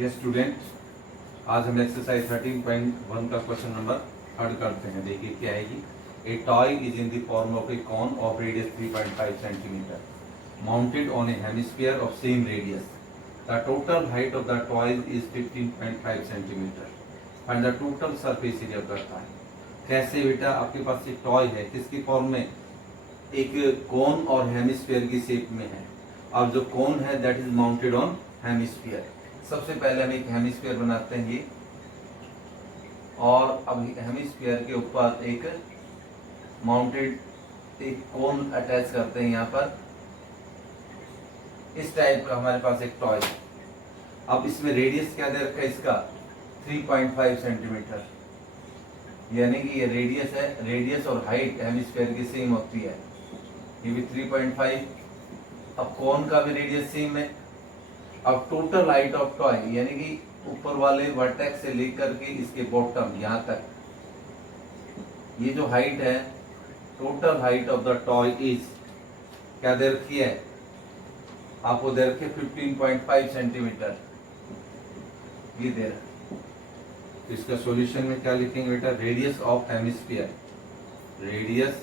Dear student, आज हम exercise 13.1 का क्वेश्चन नंबर 3 करते हैं। देखिए क्या है कि a toy is in the form of a cone of radius 3.5 centimetre mounted on a hemisphere of same radius. The total height of the toy is 15.5 centimetre. Find the total surface area of the toy. कैसे बेटा, आपके पास एक toy है, किसकी form में? एक कोन और hemisphere की शेप में है। अब जो कोन है that is mounted on hemisphere. सबसे पहले हम एक हेमिस्फीयर बनाते हैं ये, और अब हेमिस्फीयर के ऊपर एक माउंटेड एक कोन अटैच करते हैं यहाँ पर। इस टाइप का हमारे पास एक टॉय है। अब इसमें रेडियस क्या दे रखा है इसका? 3.5 सेंटीमीटर, यानी कि ये रेडियस है। रेडियस और हाइट हेमिस्फीयर की सेम होती है, ये भी 3.5। अब कोन का भी रेडियस सेम है। अब टोटल हाइट ऑफ टॉय, यानी कि ऊपर वाले वर्टेक्स से लेकर के इसके बॉटम यहाँ तक, ये जो हाइट है, total height of the toy is क्या दे रखी है आपको? दे रखी है 15.5 सेंटीमीटर, ये दे रहा है। इसका सॉल्यूशन में क्या लिखेंगे बेटा? Radius of hemisphere, radius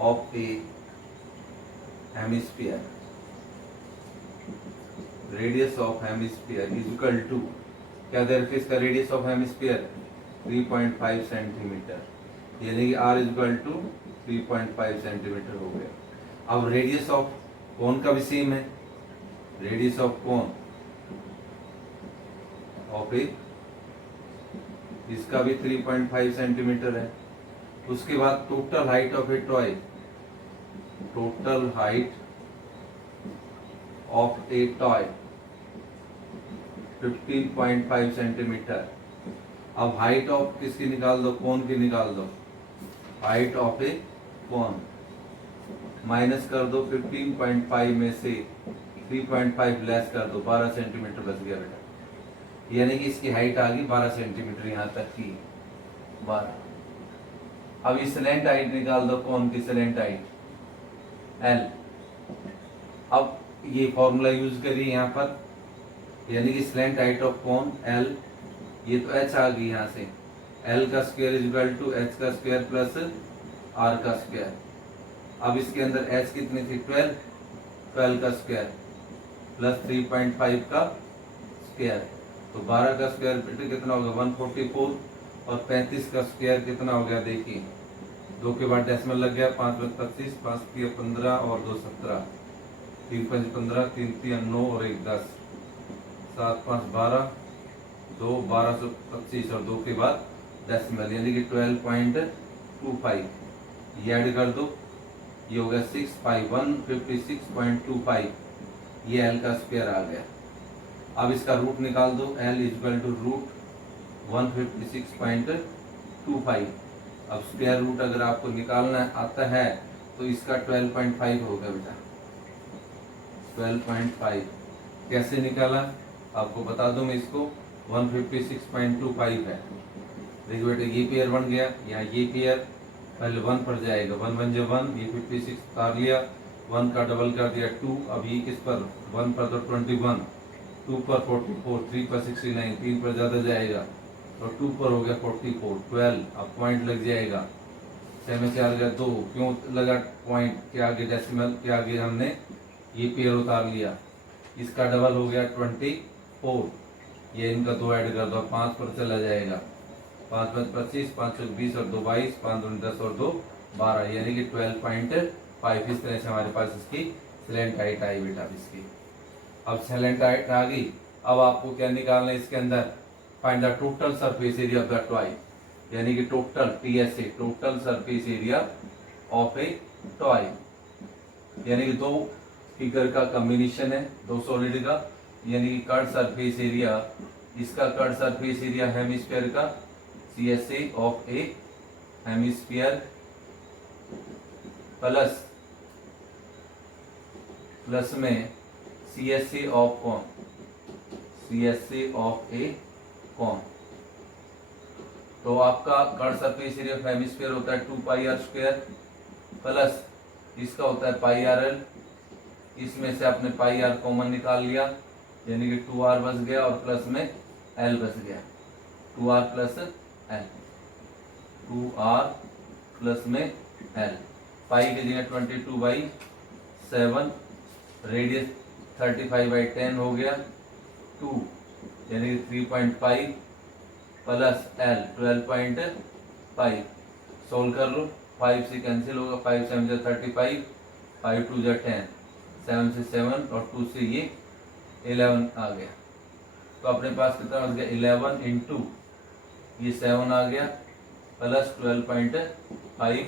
of a hemisphere, radius of hemisphere is equal to क्या दे रखे इसका? रेडियस ऑफ हेमिस्फीयर 3.5 सेंटीमीटर, यानी कि r is equal to 3.5 centimetre हो गया। अब रेडियस ऑफ कोन का भी सेम है। रेडियस ऑफ कोन ऑफ ए, इसका भी 3.5 सेंटीमीटर है। उसके बाद total height of A toy, total height of A toy 15.5 centimetre. अब हाइट ऑफ किसकी निकाल दो? कोन की निकाल दो। Height of a cone minus कर दो 15.5 में से 3.5 लेस कर दो, 12 सेंटीमीटर बच गया बेटा, यानी कि इसकी हाइट आ गई 12 सेंटीमीटर, यहाँ तक की 12। अब इस स्लैंट हाइट निकाल दो, कोन की स्लैंट हाइट L। अब ये फॉर्मूला यूज करिए यहाँ पर, यानी कि slant height of cone L, ये तो h आ गई यहाँ से। L का square is equal to h का स्क्वायर प्लस r का स्क्वायर। अब इसके अंदर h कितनी थी? 12 का स्क्वायर प्लस 3.5 का स्क्वायर, तो 12 का स्क्वायर बेटे कितना होगा? 144, और 35 का स्क्वायर कितना हो गया? देखिए, 2 के बाद डेसिमल लग गया, 5 + 25, 5 × 15 और 2 17, 3 × 5 15, 3 × 3 9 और 1 10, 7 × 5 12, 2 1225 और 2 के बाद डेसिमल, यानी कि 12.25। ये ऐड कर दो, ये हो गया 156.25, ये L का स्क्वायर आ गया। अब इसका रूट निकाल दो, L is equal to root 156.25। अब स्क्वायर रूट अगर आपको निकालना आता है तो इसका 12.5 होगा बेटा, 12.5। कैसे निकाला आपको बता दूं मैं इसको। 156.25 है। देखिए बेटा, ये पेयर बन गया, यहाँ ये पेयर पहले 1 पर जाएगा, 1 1 जो 1, ये 56 उतार लिया, 1 का डबल कर दिया 2। अब ये किस पर? 1 पर तो 21, 2 पर 44, 3 पर 69, 3 पर ज्यादा जाएगा, और 2 पर हो गया 44, 12। अब पॉइंट लग जाएगा, 6 में 4 गया 2, क्यों लगा पॉइंट के आगे? डेसिमल के आगे हमने ये पेयर उतार लिया, इसका डबल हो गया 24, ये इनका 2 ऐड कर दो, 5 पर चला जाएगा, 5 × 5 25, 5 × 20 और 2 22, 5 × 10 और 2 12, यानी कि 12.5। इस तरह से हमारे पास इसकी स्लैंट हाइट आई बेटा इसकी। अब स्लैंट हाइट आ गई, अब आपको क्या निकालना है इसके अंदर? Find the total surface area of the toy, यानी कि total TSA, total surface area of A toy, यानी कि 2 फिगर का कॉम्बिनेशन है, 2 सॉलिड का, यानी कि कर्ड सरफेस एरिया, इसका कर्ड सरफेस एरिया हेमिस्फीयर का CSA of a hemisphere plus में CSA ऑफ कौन? CSA ऑफ ए कौन? तो आपका curved surface area of hemisphere होता है 2πr² प्लस इसका होता है πrl। इसमें से आपने πr कॉमन निकाल लिया, यानी कि 2r बच गया और प्लस में l बच गया, 2r plus l, 2r plus में l। पाई की जगह 22/7, रेडियस 35/10 हो गया, 2 यानी कि 3.5 प्लस l 12.5। सोल्व कर लो, 5 से कैंसिल होगा, 5 7 जा 35, 5 2 जा 10, 7 से 7 और 2 से ये 11 आ गया। तो अपने पास कितना बच गया, 11 इंटू ये 7 आ गया प्लस 12.5,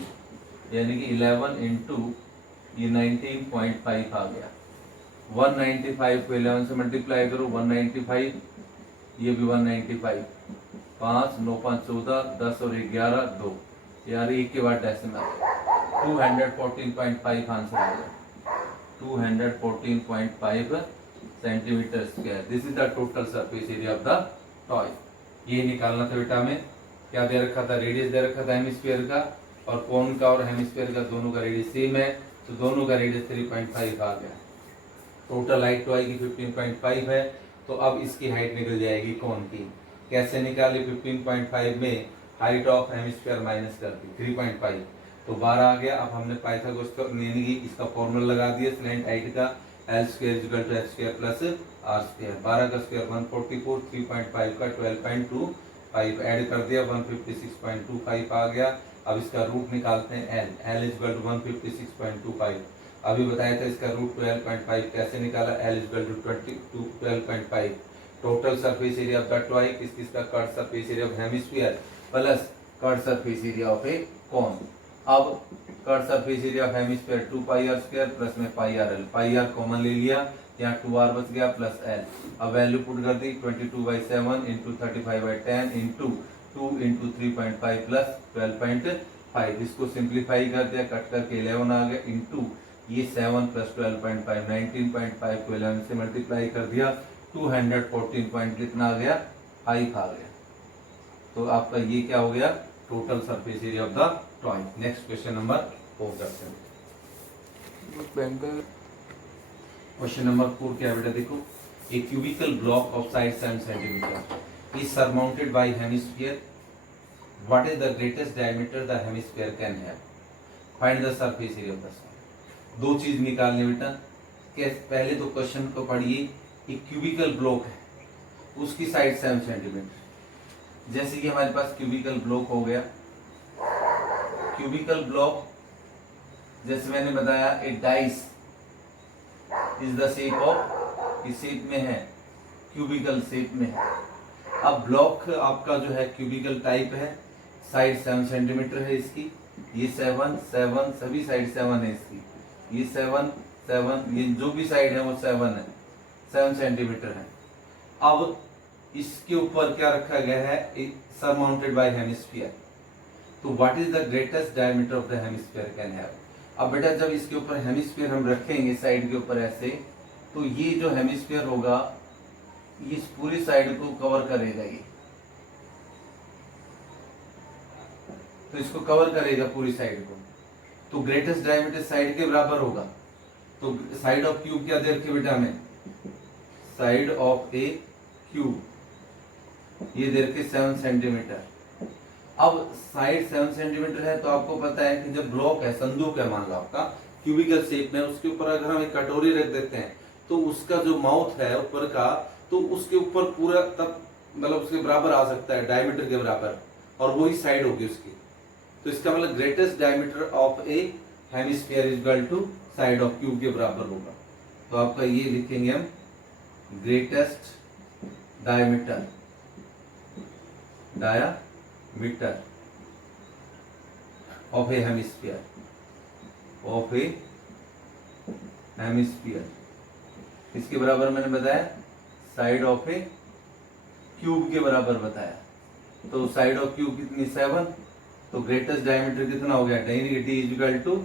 यानी कि 11 इंटू ये 19.5 आ गया। 195 को 11 से मल्टीप्लाई करो, 195, ये भी 195, 5 9 5 14, 10 और 11 2, यार एक के बाद डेसिमल, 214.5 आंसर आ गया, 214.5 centimetre square. This is the total surface area of the toy. ये निकालना था बेटा हमें। क्या दे रखा था, रेडियस दे रखा था हेमिस्फीयर का, और कोन का और हेमिस्फीयर का दोनों का रेडियस सेम है, तो दोनों का रेडियस 3.5 आ गया। टोटल हाइट टॉय की 15.5 है, तो अब इसकी हाइट निकल जाएगी कोन की। कैसे निकाली, 15.5 में हाइट ऑफ हेमिस्फीयर माइनस कर दी 3.5, तो 12 आ गया। अब हमने पाइथागोरस का यानी कि इसका फॉर्मूला लगा दिया स्लैंट हाइट का, l square equal to h square plus r square. 12 का स्क्वायर 144, 3.5 का 12.25 ऐड कर दिया, 156.25 आ गया। अब इसका रूट निकालते हैं l इक्वल टू 156.25। अभी बताया था इसका रूट 12.5 कैसे निकाला, l equal to 12.5। Total surface area of the toy, किस किस का, curve surface area of hemisphere plus curve surface area of a cone. अब curve surface area of hemisphere 2πr square plus में πrl, πr कॉमन ले लिया, यहाँ 2r बच गया प्लस l। अब वैल्यू पुट कर दी, 22/7 इंटू 35/10 इंटू 2 इंटू 3.5 प्लस 12.5। इसको सिंप्लीफाई कर दिया, कट करके 11 आ गया, इंटू ये 7 प्लस 12.5, 19.5 को 11 से मल्टीप्लाई कर दिया, 214 पॉइंट कितना आ गया, 5 आ गया। तो आपका ये क्या हो गया, total surface area of the toy. Next question number 4 करते हैं। क्वेश्चन नंबर 4 क्या है बेटा, देखो, a cubical block of side 7 centimetre is surmounted by hemisphere, what is the greatest diameter the hemisphere can have, find the surface area of the side. दो चीज निकालनी बेटा। पहले तो क्वेश्चन को पढ़िए, एक क्यूबिकल ब्लॉक है, उसकी साइड 7 सेंटीमीटर। जैसे कि हमारे पास क्यूबिकल ब्लॉक हो गया, क्यूबिकल ब्लॉक जैसे मैंने बताया, एक dice is the shape of, इस शेप में है, क्यूबिकल शेप में है। अब ब्लॉक आपका जो है क्यूबिकल टाइप है, साइड 7 सेंटीमीटर है इसकी, ये 7 7 सभी साइड 7 है इसकी, ये 7 7, ये जो भी साइड है वो 7 है, 7 सेंटीमीटर है। अब इसके ऊपर क्या रखा गया है, सरमाउंटेड बाय हेमिस्फीयर। तो what is the greatest diameter of the hemisphere can have. अब बेटा जब इसके ऊपर हेमिस्फीयर हम रखेंगे साइड के ऊपर ऐसे, तो ये जो हेमिस्फीयर होगा ये इस पूरी साइड को कवर करेगा, ये तो इसको कवर करेगा पूरी साइड को, तो ग्रेटेस्ट डायमीटर साइड के बराबर होगा। तो साइड ऑफ क्यूब क्या दे रखे बेटा हमें, साइड ऑफ ए क्यूब ये दे रखे 7 सेंटीमीटर। अब साइड 7 सेंटीमीटर है, तो आपको पता है कि जब ब्लॉक है, संदूक है मान लो आपका क्यूबिकल शेप में, उसके ऊपर अगर हम एक कटोरी रख देते हैं, तो उसका जो माउथ है ऊपर का, तो उसके ऊपर पूरा तब मतलब उसके बराबर आ सकता है, डायमीटर के बराबर, और वही साइड होगी उसकी। तो इसका मतलब greatest diameter of a hemisphere is equal to side of cube के बराबर होगा। तो आपका ये लिखेंगे हम, greatest diameter of a hemisphere, of a hemisphere इसके बराबर मैंने बताया, साइड ऑफ ए क्यूब के बराबर बताया। तो साइड ऑफ क्यूब कितनी, 7, तो ग्रेटेस्ट डायमीटर कितना हो गया, डी इज इक्वल टू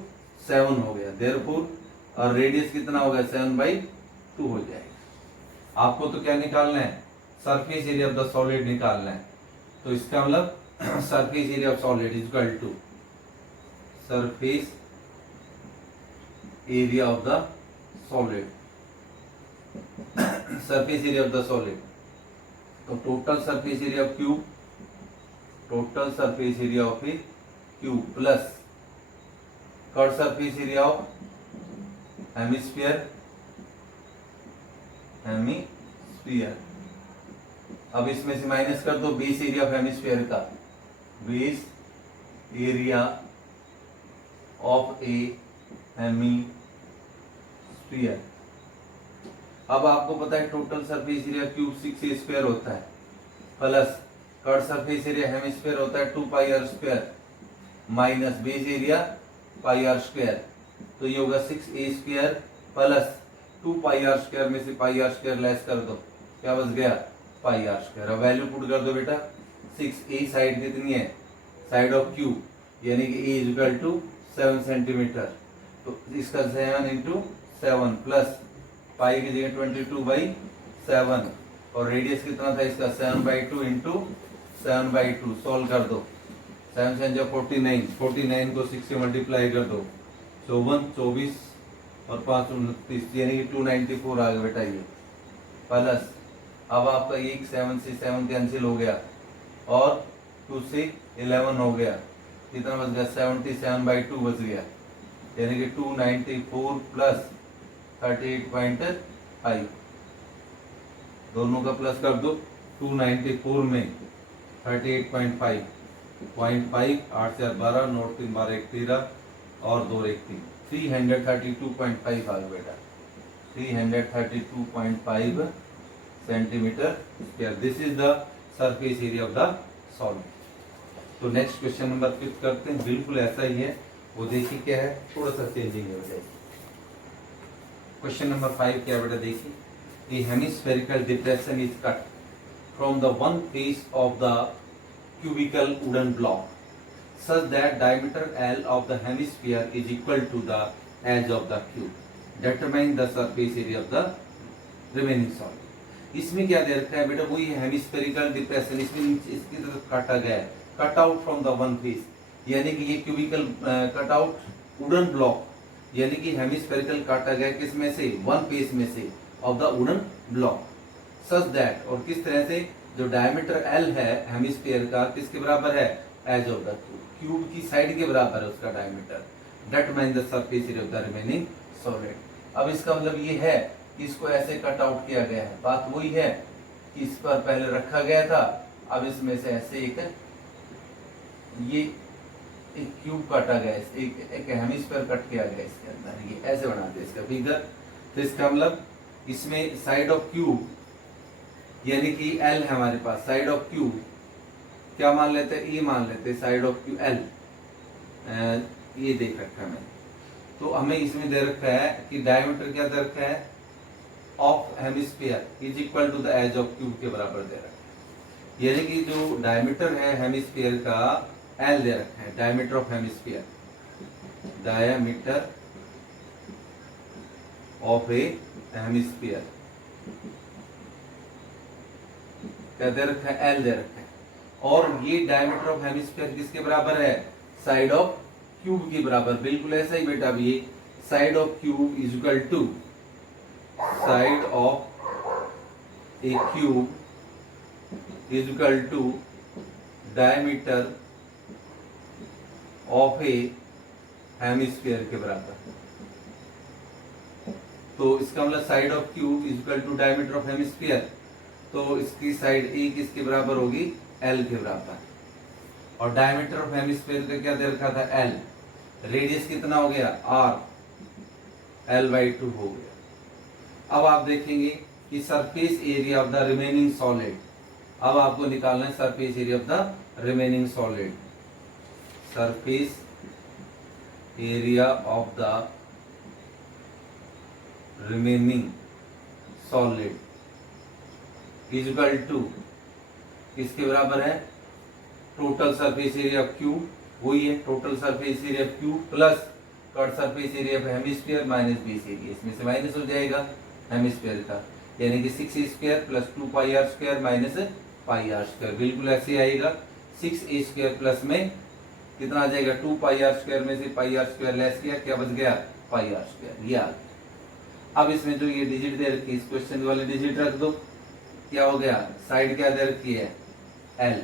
7 हो गया, देयरफॉर, और रेडियस कितना होगा, 7/2 हो जाएगा। आपको तो क्या निकालना है, surface area of the solid निकालना है। तो इसका मतलब surface area of solid is equal to surface area of the solid surface area of the solid, तो total surface area of cube, total surface area of a cube plus cut surface area of hemisphere, hemisphere. अब इसमें से minus कर दो base area of hemisphere का, base area of a hemisphere. अब आपको पता है total surface area cube 6a square होता है, plus cut surface area hemisphere होता है 2πr square, minus base area πr square, तो ये होगा 6a square plus 2πr square में से πr स्क्वायर लेस कर दो, क्या बच गया πr स्क्वायर। अब वैल्यू पुट कर दो बेटा, 6a साइड कितनी है, साइड ऑफ क्यूब, यानी कि a is equal to 7 centimetre, तो इसका 7 इंटू 7 प्लस पाई की जगह 22/7, और रेडियस कितना था इसका 7/2 इंटू 7/2, सोल्व कर दो, 7 से 49, 49 को 6 से मल्टीप्लाई कर दो, 54 और 5 29, यानी कि 294 आ गया बेटा ये, प्लस अब आपका एक 7 से 7 कैंसिल हो गया और 2 से 11 हो गया, कितना बच गया 77/2 बच गया, यानी कि 294 प्लस 38.5, दोनों का प्लस कर दो, 294 में 38.5, 0.5, 8 से 12, 9 3 12 1 13 और 2 1 3, 332.5 आ गया बेटा, 332.5 centimetre square. This is the surface area of the solid. तो नेक्स्ट क्वेश्चन नंबर 5 करते हैं, बिल्कुल ऐसा ही है, वो देखिए क्या है, थोड़ा सा चेंजिंग है बेटा। क्वेश्चन नंबर 5 क्या बेटा देखिए, a hemispherical depression is cut from the one face of the cubical wooden block such that diameter L of the hemisphere is equal to the edge of the cube. Determine the surface area of the remaining solid. इसमें क्या दे रखा है बेटा, वही hemispherical depression, इसमें इसकी तरफ काटा गया है, cut out from the one face, यानी कि ये cubical cut out wooden block, यानी कि हेमिस्फेरिकल काटा गया किस में से, वन फेस में से of the wooden block, such that, और किस तरह से, जो डायमीटर L है हेमिस्फीयर का किसके बराबर है, एज ऑफ द क्यूब की साइड के बराबर है उसका diameter. Determine the surface area of the remaining solid. अब इसका मतलब ये है कि इसको ऐसे कट आउट किया गया है, बात वही है कि इस पर पहले रखा गया था, अब इसमें से ऐसे एक क्यूब काटा गया है, एक हेमिस्फीयर कट किया गया इसके अंदर, ये ऐसे बनाते हैं इसका फिगर। तो इसका मतलब इसमें साइड ऑफ क्यूब यानी कि L है हमारे पास, साइड ऑफ क्यूब क्या मान लेते हैं, E मान लेते हैं, साइड ऑफ क्यूब L, ये देख रखा है मैंने। तो हमें इसमें दे रखा है कि डायमीटर क्या दे रखा है, of hemisphere is equal to the edge of cube के बराबर दे रखा है, यानी कि जो डायमीटर है हेमिस्फीयर का L दे रखा है, diameter of hemisphere, diameter of a hemisphere क्या दे रखा है, L दे रखा है, और ये डायमीटर ऑफ हेमिस्फीयर किसके बराबर है, साइड ऑफ क्यूब के बराबर, बिल्कुल ऐसा ही बेटा। अब ये side of cube is equal to side of a cube is equal to diameter of a hemisphere के बराबर। तो इसका मतलब side of cube is equal to diameter of hemisphere, तो इसकी साइड ए किसके बराबर होगी, L के बराबर, और डायमीटर ऑफ हेमिस्फीयर का क्या दे रखा था, L, रेडियस कितना हो गया R, L/2 हो गया। अब आप देखेंगे कि surface area of the remaining solid, अब आपको निकालना है surface area of the remaining solid, surface area of the remaining solid is equal to किसके बराबर है, total surface area of cube, वही है total surface area of cube plus cut surface area of hemisphere minus base area, इसमें से minus हो जाएगा hemisphere का, यानी कि 6a square plus 2πr square minus πr square, बिल्कुल ऐसे आएगा। 6a स्क्वायर प्लस में कितना आ जाएगा, 2πr स्क्वायर में से πr स्क्वायर लेस किया, क्या बच गया, πr स्क्वायर, ये आ गया। अब इसमें जो ये डिजिट दे रखी है, इस क्वेश्चन वाले डिजिट रख दो, क्या हो गया, साइड क्या दे रखी है, एल,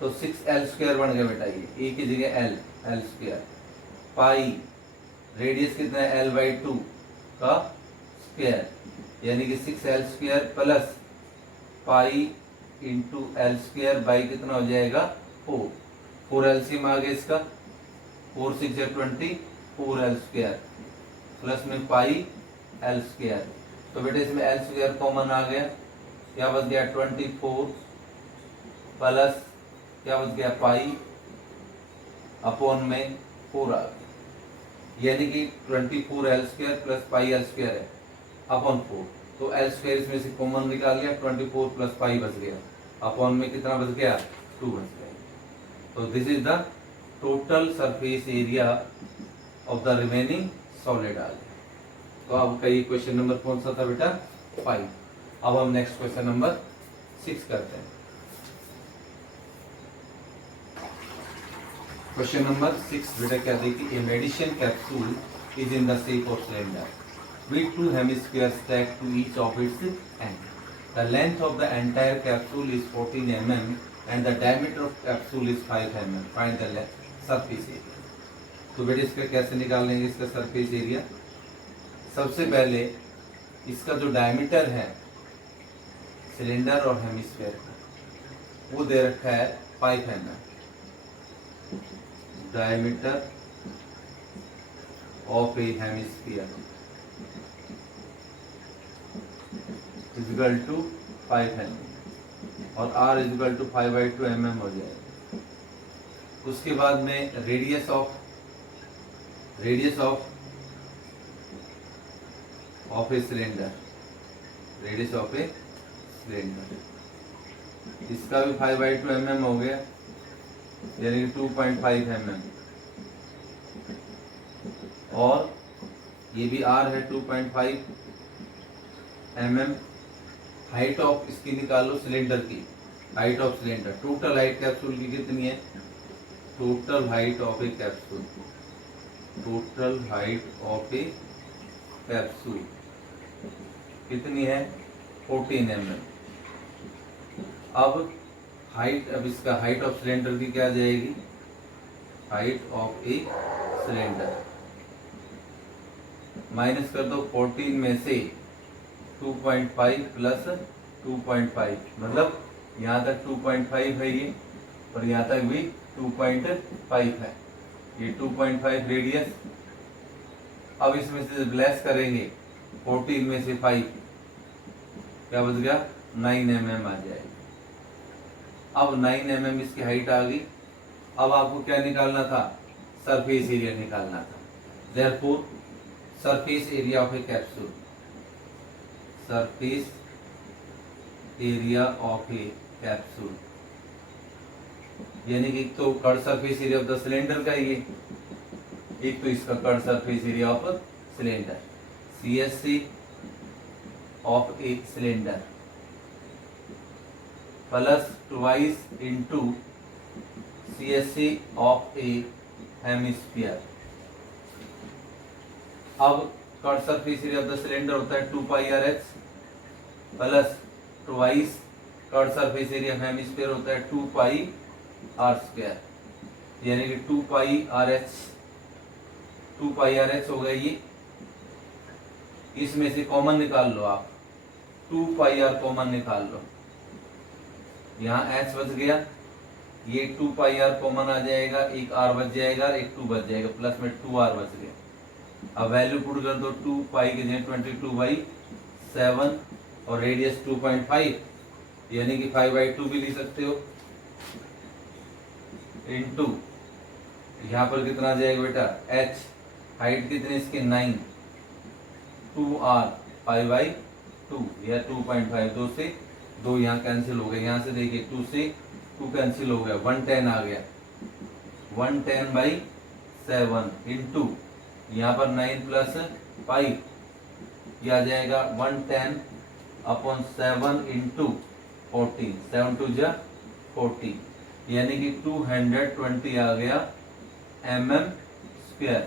तो 6l² बन गया बेटा, ये ए की जगह l² पाई, रेडियस कितना है l/2 का स्क्वायर, यानी कि 6l² plus pi into l² by कितना हो जाएगा 4 एलसीएम आ गया इसका, 4 6 20, 4l² प्लस में पाई l², तो बेटे इसमें l² कॉमन आ गया, क्या बच गया 24 प्लस क्या बच गया पाई अपॉन में 4 आ गया, यानी कि 24l² प्लस पाई l² है अपॉन 4, तो l² इसमें से कॉमन निकाल लिया, 24 प्लस पाई बच गया, अपॉन में कितना बच गया 2 बच गया। तो this is the total surface area of the remaining solid आ गया। तो अब कई क्वेश्चन नंबर कौन सा था बेटा 5। अब हम नेक्स्ट क्वेश्चन नंबर 6 करते हैं। क्वेश्चन नंबर 6 बेटा क्या देखिए, a medicine capsule is in the shape of cylinder with 2 hemispheres stacked to each of its end. The length of the entire capsule is 14 mm and the diameter of capsule is 5 mm. Find the surface area. तो बेटे इसका कैसे निकाल लेंगे इसका surface area. सबसे पहले इसका जो डायमीटर है सिलेंडर और हेमिस्फीयर का वो दे रखा है 5 mm, diameter of a hemisphere equal to 5 mm और r इक्वल टू 5/2 mm हो जाएगा। उसके बाद में radius of a cylinder, radius of a cylinder, इसका भी 5/2 mm हो गया, यानी कि 2.5 mm, और ये भी r है 2.5 mm। हाइट ऑफ इसकी निकालो सिलेंडर की, height of cylinder, total height capsule की कितनी है, total height of a capsule, total height of a capsule कितनी है 14 mm। अब इसका हाइट ऑफ सिलेंडर की क्या जाएगी, height of a cylinder minus कर दो 14 में से 2.5 प्लस 2.5, मतलब यहाँ तक 2.5 है ये और यहाँ तक भी 2.5 है, ये 2.5 रेडियस। अब इसमें से ब्लेस करेंगे 14 में से 5 क्या बच गया 9 mm आ जाएगा। अब 9 mm इसकी हाइट आ गई। अब आपको क्या निकालना था, सरफेस एरिया निकालना था। Therefore surface area of a capsule, surface area of a capsule, यानी कि तो curve surface area of the cylinder का ये, एक तो इसका curve surface area of cylinder, CSC of a cylinder plus twice into CSC of a hemisphere. अब curve surface area of the cylinder होता है 2πRH plus twice curve surface area of hemisphere होता है 2πr², यानी कि 2πRH हो गया ये। इसमें से कॉमन निकाल लो आप, 2πr कॉमन निकाल लो, यहाँ h बच गया, ये 2πr कॉमन आ जाएगा, एक r बच जाएगा और एक 2 बच जाएगा, प्लस में 2r बच गया। अब वैल्यू पुट कर दो, 2π की जगह 22/7 और रेडियस 2.5, यानी कि 5/2 भी लिख सकते हो, इनटू यहाँ पर कितना आ जाएगा बेटा h, हाइट कितनी इसके 9, 2r 5/2 या 2.5, 2 से 2 यहाँ कैंसिल हो गया, यहाँ से देखिए 2 से 2 कैंसिल हो गया, 110 आ गया, 110/7 इंटू यहाँ पर 9 प्लस 5 यह आ जाएगा 110/7 इंटू 14, 7 2 जा 40, यानी कि 220 आ गया mm²।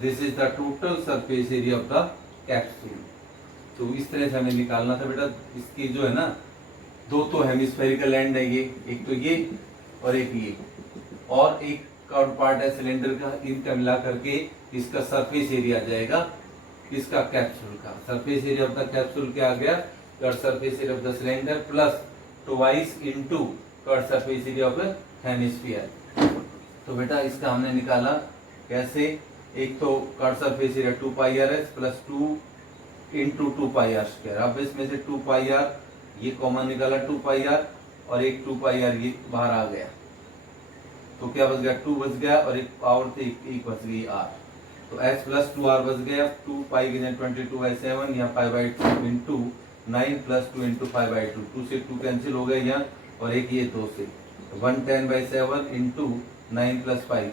This is the total surface area of the capsule. तो इस तरह से हमें निकालना था बेटा। इसकी जो है ना, दो तो हेमिस्फेरिकल एंड है ये, एक तो ये और एक ये, और एक कर्व पार्ट है सिलेंडर का। इनका मिला करके इसका सरफेस एरिया आ जाएगा, इसका कैप्सूल का surface area of the capsule क्या आ गया, curve surface area of the cylinder plus twice into curve surface area of the hemisphere. तो बेटा इसका हमने निकाला कैसे, एक तो curve surface area 2 pi r s plus 2 into 2 pi r square. अब इसमें से 2 पाई आर ये कॉमन निकाला, 2 पाई आर और एक 2 पाई आर ये बाहर आ गया, तो क्या बच गया, 2 बच गया और एक पावर से एक बच गई आर, तो एच प्लस 2 आर बच गया। 2 पाई की 22/7 या pi by 2 into 9 plus 2 into pi by 2, 2 से 2 कैंसिल हो गए यहाँ, और एक ये 2 से 110/7 इंटू 9 प्लस 5,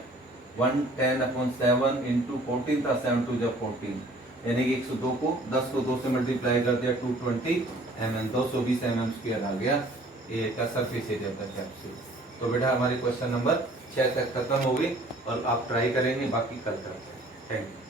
110/7 इंटू 14 था, 7 2 जब 14, यानी कि 102 को 10 को 2 से मल्टीप्लाई कर दिया, 220 mm, 220 mm स्क्वायर आ गया ये का सरफेस एरिया का कैप्सूल। तो बेटा हमारे क्वेश्चन नंबर 6 तक खत्म हो गई और आप ट्राई करेंगे, बाकी कल करते हैं। Thank you.